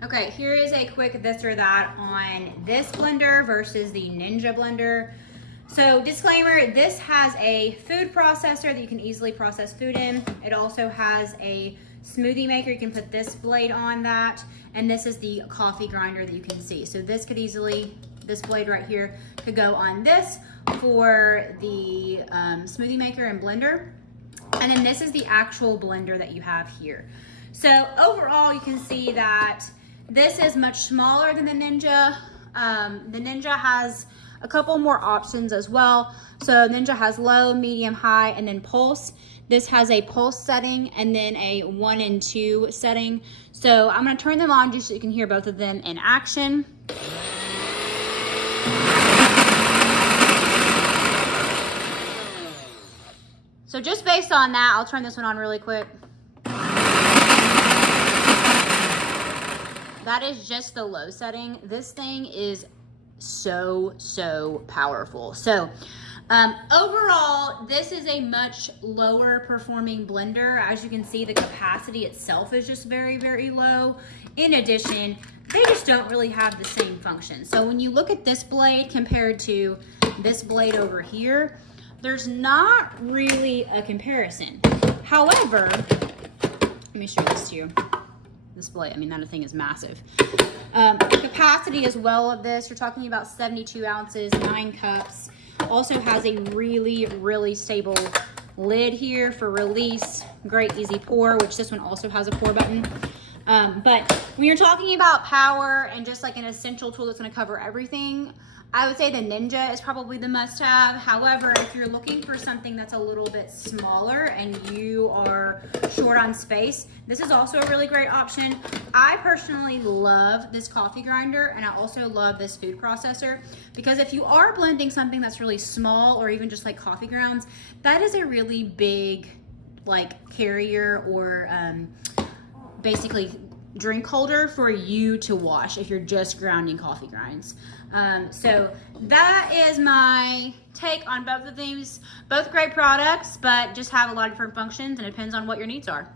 Okay, here is a quick this or that on this blender versus the Ninja blender. So disclaimer, this has a food processor that you can easily process food in. It also has a smoothie maker. You can put this blade on that. And this is the coffee grinder that you can see. So this could easily, this blade right here could go on this for the smoothie maker and blender. And then this is the actual blender that you have here. So overall, you can see that this is much smaller than the Ninja. The Ninja has a couple more options as well. So Ninja has low, medium, high, and then pulse. This has a pulse setting and then a 1 and 2 setting. So I'm gonna turn them on just so you can hear both of them in action. So just based on that, I'll turn this one on really quick. That is just the low setting. This thing is so powerful. So overall, this is a much lower performing blender. As you can see, the capacity itself is just very low. In addition, they just don't really have the same function. So when you look at this blade compared to this blade over here, there's not really a comparison. However, let me show this to you. This blade, I mean, that thing is massive. The capacity as well of this, you're talking about 72 ounces, 9 cups. Also has a really stable lid here for release. Great easy pour, which this one also has a pour button. But when you're talking about power and just like an essential tool that's gonna cover everything, I would say the Ninja is probably the must-have. However, if you're looking for something that's a little bit smaller and you are short on space, this is also a really great option. I personally love this coffee grinder, and I also love this food processor, because if you are blending something that's really small or even just like coffee grounds, that is a really big like carrier or basically drink holder for you to wash if you're just grounding coffee grinds. So that is my take on both of these. Both great products, but just have a lot of different functions, and it depends on what your needs are.